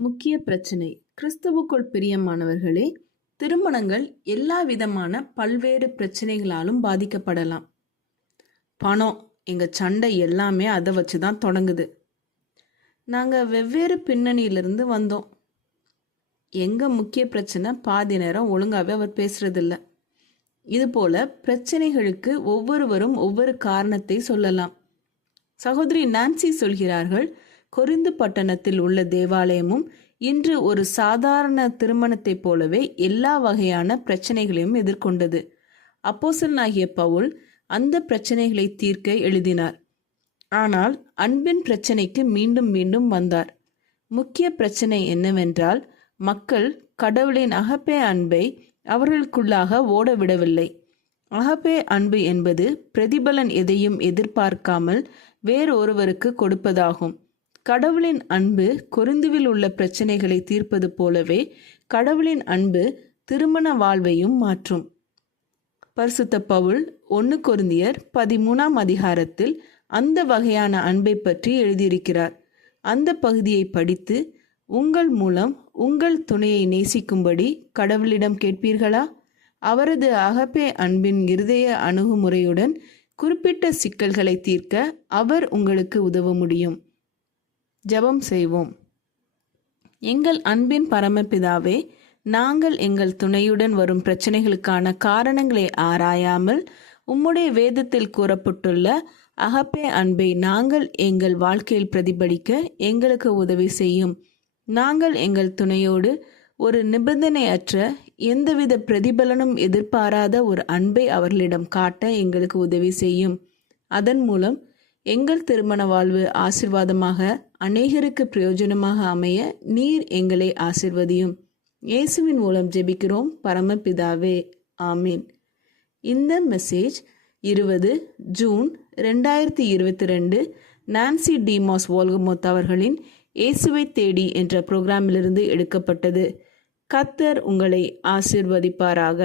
முக்கிய பிரச்சனை. கிறிஸ்துவுக்குள் பிரியமானவர்களே, திருமணங்கள் எல்லா விதமான பல்வேறு பிரச்சனைகளாலும் பாதிக்கப்படலாம். பணம், எங்க சண்டை எல்லாமே அதை வச்சு தான் தொடங்குது. நாங்க வெவ்வேறு பின்னணியிலிருந்து வந்தோம். எங்க முக்கிய பிரச்சனை பாதி நேரம் ஒழுங்காவே அவர் பேசுறதில்ல. இது போல பிரச்சனைகளுக்கு ஒவ்வொருவரும் ஒவ்வொரு காரணத்தை சொல்லலாம். சகோதரி நான்சி சொல்கிறார்கள், கொரிந்து பட்டணத்தில் உள்ள தேவாலயமும் இன்று ஒரு சாதாரண திருமணத்தைப் போலவே எல்லா வகையான பிரச்சனைகளையும் எதிர்கொண்டது. அப்போஸ்தலனாகிய பவுல் அந்த பிரச்சனைகளை தீர்க்க எழுதினார். ஆனால் அன்பின் பிரச்சனைக்கு மீண்டும் மீண்டும் வந்தார். முக்கிய பிரச்சனை என்னவென்றால், மக்கள் கடவுளின் அகப்பே அன்பை அவர்களுக்குள்ளாக ஓட விடவில்லை. அகப்பே அன்பு என்பது பிரதிபலன் எதையும் எதிர்பார்க்காமல் வேறொருவருக்கு கொடுப்பதாகும். கடவுளின் அன்பு கொரிந்துவில் உள்ள பிரச்சனைகளை தீர்ப்பது போலவே கடவுளின் அன்பு திருமண வாழ்வையும் மாற்றும். பரிசுத்த பவுல் 1 கொரிந்தியர் 13ஆம் அதிகாரத்தில் அந்த வகையான அன்பை பற்றி எழுதியிருக்கிறார். அந்த பகுதியை படித்து உங்கள் மூலம் உங்கள் துணையை நேசிக்கும்படி கடவுளிடம் கேட்பீர்களா? அவரது அகப்பே அன்பின் இருதய அணுகுமுறையுடன் குறிப்பிட்ட சிக்கல்களை தீர்க்க அவர் உங்களுக்கு உதவ முடியும். ஜெபம் செய்வோம். எங்கள் அன்பின் பரமபிதாவே, நாங்கள் எங்கள் துணையுடன் வரும் பிரச்சனைகளுக்கான காரணங்களை ஆராயாமல் உம்முடைய வேதத்தில் கூறப்பட்டுள்ள அகப்பே அன்பை நாங்கள் எங்கள் வாழ்க்கையில் பிரதிபலிக்க எங்களுக்கு உதவி செய்யும். நாங்கள் எங்கள் துணையோடு ஒரு நிபந்தனையற்ற எந்தவித பிரதிபலனும் எதிர்பாராத ஒரு அன்பை அவர்களிடம் காட்ட எங்களுக்கு உதவி செய்யும். அதன் மூலம் எங்கள் திருமண வாழ்வு ஆசீர்வாதமாக அநேகருக்கு பிரயோஜனமாக அமைய நீர் எங்களை ஆசீர்வதியும். இயேசுவின் மூலம் ஜெபிக்கிறோம் பரமபிதாவே, ஆமீன். இந்த மெசேஜ் 20 ஜூன் 2022 நான்சி டிமாஸ் வோல்கமோத் அவர்களின் இயேசுவை தேடி என்ற புரோகிராமிலிருந்து எடுக்கப்பட்டது. கர்த்தர் உங்களை ஆசீர்வதிப்பாராக.